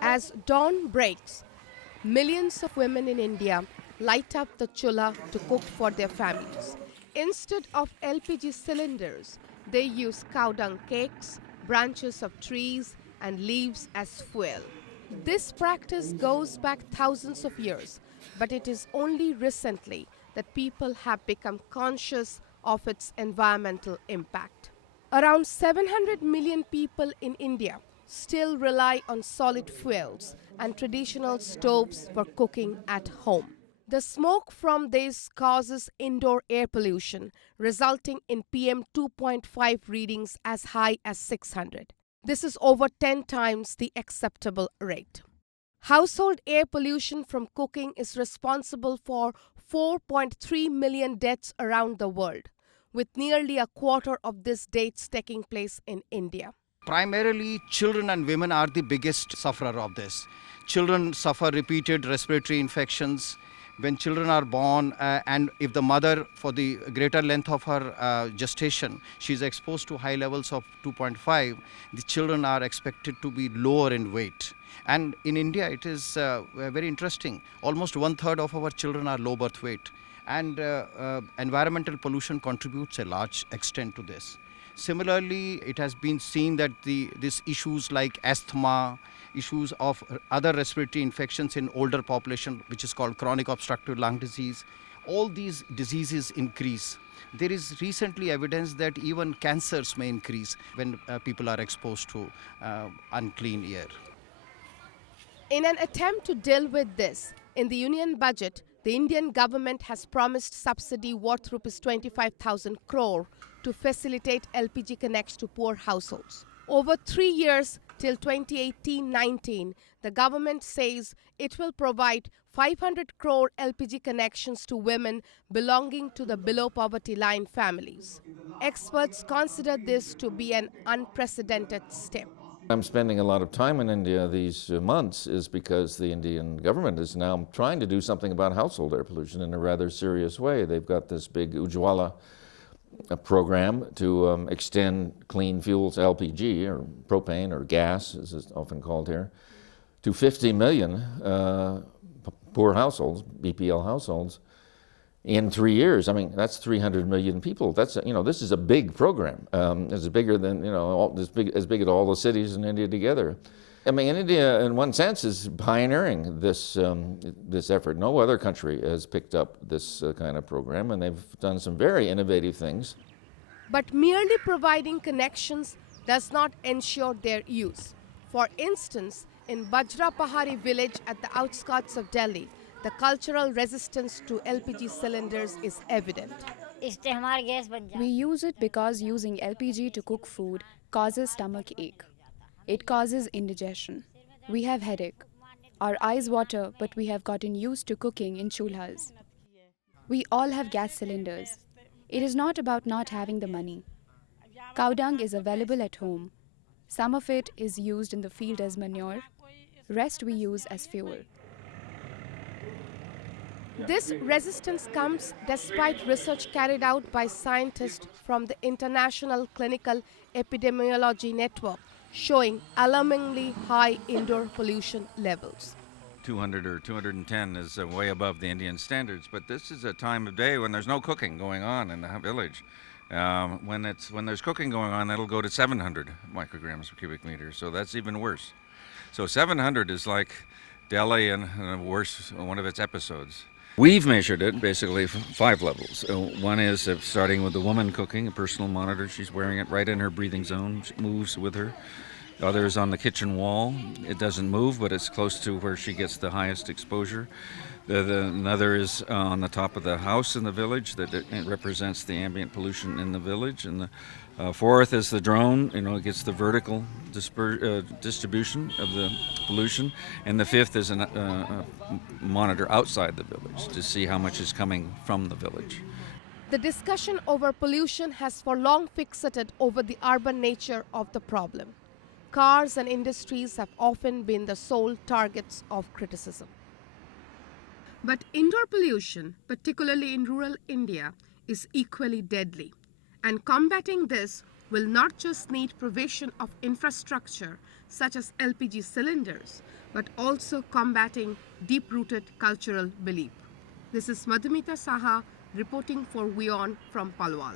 As dawn breaks, millions of women in India light up the chula to cook for their families. Instead of LPG cylinders, they use cow dung cakes, branches of trees, and leaves as fuel. This practice goes back thousands of years, but it is only recently that people have become conscious of its environmental impact. Around 700 million people in India still rely on solid fuels and traditional stoves for cooking at home. The smoke from this causes indoor air pollution, resulting in PM 2.5 readings as high as 600. This is over 10 times the acceptable rate. Household air pollution from cooking is responsible for 4.3 million deaths around the world, with nearly a quarter of these deaths taking place in India. Primarily, children and women are the biggest sufferer of this. Children suffer repeated respiratory infections. When children are born, and if the mother, for the greater length of her gestation, she is exposed to high levels of 2.5, the children are expected to be lower in weight. And in India, it is very interesting. Almost 1/3 of our children are low birth weight. And environmental pollution contributes a large extent to this. Similarly, it has been seen that these issues like asthma, issues of other respiratory infections in older population, which is called chronic obstructive lung disease, all these diseases increase. There is recently evidence that even cancers may increase when people are exposed to unclean air. In an attempt to deal with this, in the union budget, the Indian government has promised subsidy worth Rs 25,000 crore to facilitate LPG connects to poor households. Over 3 years till 2018-19, the government says it will provide 500 crore LPG connections to women belonging to the below poverty line families. Experts consider this to be an unprecedented step. I'm spending a lot of time in India these months is because the Indian government is now trying to do something about household air pollution in a rather serious way. They've got this big Ujjwala program to extend clean fuels, LPG or propane or gas as it's often called here, to 50 million poor households, BPL households, in 3 years. I mean, that's 300 million people. That's, this is a big program. It's bigger than, as big as all the cities in India together. I mean, India, in one sense, is pioneering this effort. No other country has picked up this kind of program, and they've done some very innovative things. But merely providing connections does not ensure their use. For instance, in Bajra Pahari village at the outskirts of Delhi, the cultural resistance to LPG cylinders is evident. We use it because using LPG to cook food causes stomach ache. It causes indigestion. We have headache. Our eyes water, but we have gotten used to cooking in chulhas. We all have gas cylinders. It is not about not having the money. Cow dung is available at home. Some of it is used in the field as manure. Rest we use as fuel. This resistance comes despite research carried out by scientists from the International Clinical Epidemiology Network showing alarmingly high indoor pollution levels. 200 or 210 is way above the Indian standards, but this is a time of day when there's no cooking going on in the village. When there's cooking going on, that'll go to 700 micrograms per cubic meter, so that's even worse. So 700 is like Delhi and worse, one of its episodes. We've measured it basically from 5 levels. One is starting with the woman cooking, a personal monitor. She's wearing it right in her breathing zone. It moves with her. The other is on the kitchen wall. It doesn't move, but it's close to where she gets the highest exposure. Another is on the top of the house in the village that it represents the ambient pollution in the village. And the fourth is the drone. It gets the vertical distribution of the pollution. And the fifth is a monitor outside the village to see how much is coming from the village. The discussion over pollution has for long fixated over the urban nature of the problem. Cars and industries have often been the sole targets of criticism. But indoor pollution, particularly in rural India, is equally deadly. And combating this will not just need provision of infrastructure such as LPG cylinders, but also combating deep-rooted cultural belief. This is Madhumita Saha reporting for WION from Palwal.